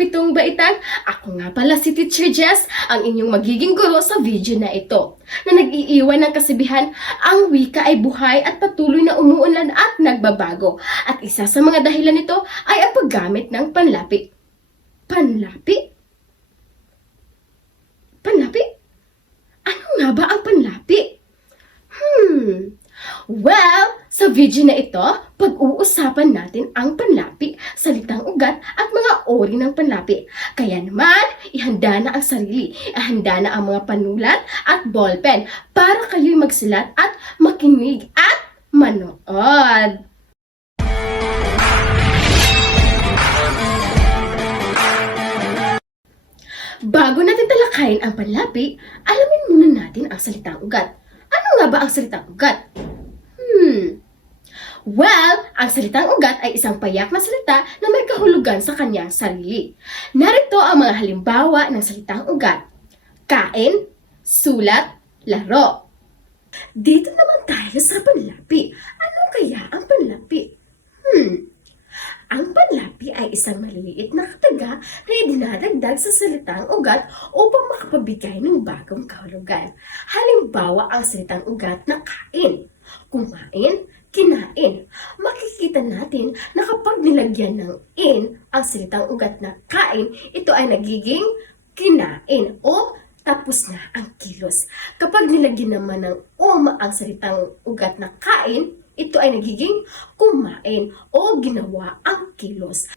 pitong baitang, ako nga pala si Teacher Jess, ang inyong magiging guro sa video na ito. Na nag-iiwan ng kasibihan, ang wika ay buhay at patuloy na umuunlad at nagbabago. At isa sa mga dahilan nito ay ang paggamit ng panlapi. Panlapi? Panlapi? Ano nga ba ang panlapi? Well, sa video na ito, pag-uusapan natin ang panlapi, salitang ugat at mga ori ng panlapi. Kaya naman, ihanda na ang sarili, ihanda na ang mga panulat at ballpen para kayo'y magsulat at makinig at manood. Bago natin talakayin ang panlapi, alamin muna natin ang salitang ugat. Ano nga ba ang salitang ugat? Well, ang salitang ugat ay isang payak na salita na may kahulugan sa kanyang sarili. Narito ang mga halimbawa ng salitang ugat. Kain, sulat, laro. Dito naman tayo sa panlapi. Ano kaya ang panlapi? Ang panlapi ay isang maliliit na kataga na idinadagdag sa salitang ugat upang makapabigay ng bagong kahulugan. Halimbawa ang salitang ugat na kain. Kumain, kinain. Makikita natin na kapag nilagyan ng in ang salitang ugat na kain, ito ay nagiging kinain o tapos na ang kilos. Kapag nilagyan naman ng ang salitang ugat na kain, ito ay nagiging kumain o ginawa ang kilos.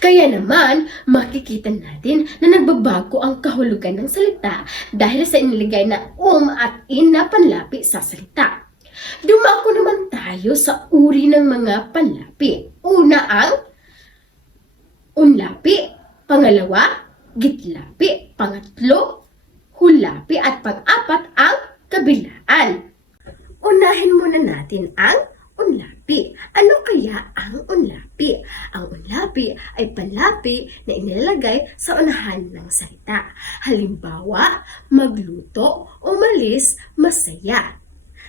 Kaya naman, makikita natin na nagbabago ang kahulugan ng salita dahil sa inilagay na at in na panlapi sa salita. Dumako naman tayo sa uri ng mga panlapi. Una ang unlapi, pangalawa, gitlapi, pangatlo, hulapi at pang-apat ang kabilaan. Unahin muna natin ang unlapi. Ano kaya ang unlapi? Ang unlapi ay panlapi na inilalagay sa unahan ng salita. Halimbawa, magluto, umalis, masaya.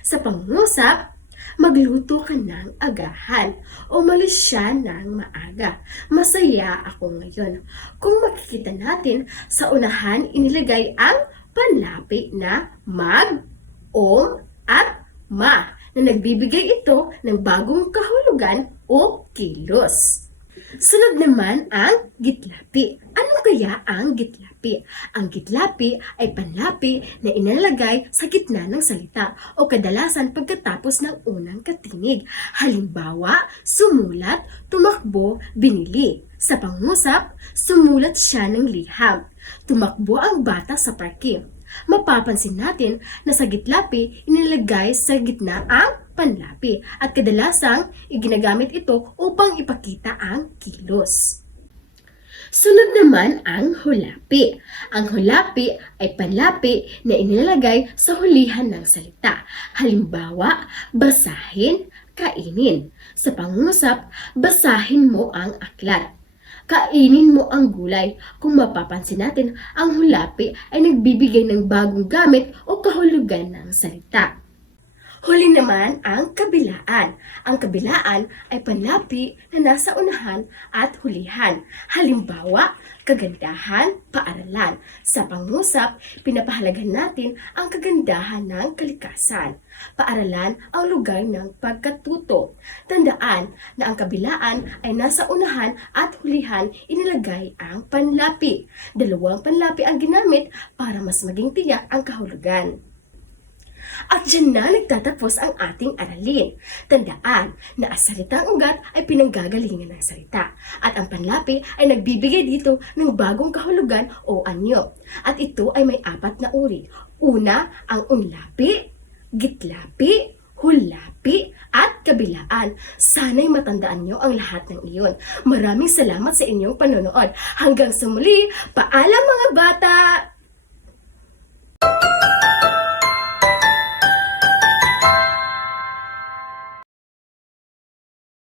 Sa pangungusap, magluto ka ng agahan. Umalis siya ng maaga. Masaya ako ngayon. Kung makikita natin, sa unahan inilagay ang panlapi na mag, at ma na nagbibigay ito ng bagong kahulugan o kilos. Sunod naman ang gitlapi. Ano kaya ang gitlapi? Ang gitlapi ay panlapi na inalagay sa gitna ng salita o kadalasan pagkatapos ng unang katinig. Halimbawa, sumulat, tumakbo, binili. Sa pangusap, sumulat siya ng liham. Tumakbo ang bata sa parking. Mapapansin natin na sa gitlapi, inilagay sa gitna ang panlapi at kadalasang iginagamit ito upang ipakita ang kilos. Sunod naman ang hulapi. Ang hulapi ay panlapi na inilalagay sa hulihan ng salita. Halimbawa, basahin, kainin. Sa pangungusap, basahin mo ang aklat. Kainin mo ang gulay. Kung mapapansin natin, ang hulapi ay nagbibigay ng bagong gamit o kahulugan ng salita. Huli naman ang kabilaan. Ang kabilaan ay panlapi na nasa unahan at hulihan. Halimbawa, kagandahan, paaralan. Sa pangusap, pinapahalagahan natin ang kagandahan ng kalikasan. Paaralan ang lugar ng pagkatuto. Tandaan na ang kabilaan ay nasa unahan at hulihan inilagay ang panlapi. Dalawang panlapi ang ginamit para mas maging tiyak ang kahulugan. At dyan na nagtatapos ang ating aralin. Tandaan na ang salitang ugat ay pinanggagalingan ng salita at ang panlapi ay nagbibigay dito ng bagong kahulugan o anyo. At ito ay may 4 na uri. Una, ang unlapi, gitlapi, hulapi, at kabilaan. Sana'y matandaan nyo ang lahat ng iyon. Maraming salamat sa inyong panonood. Hanggang sa muli, paalam mga bata!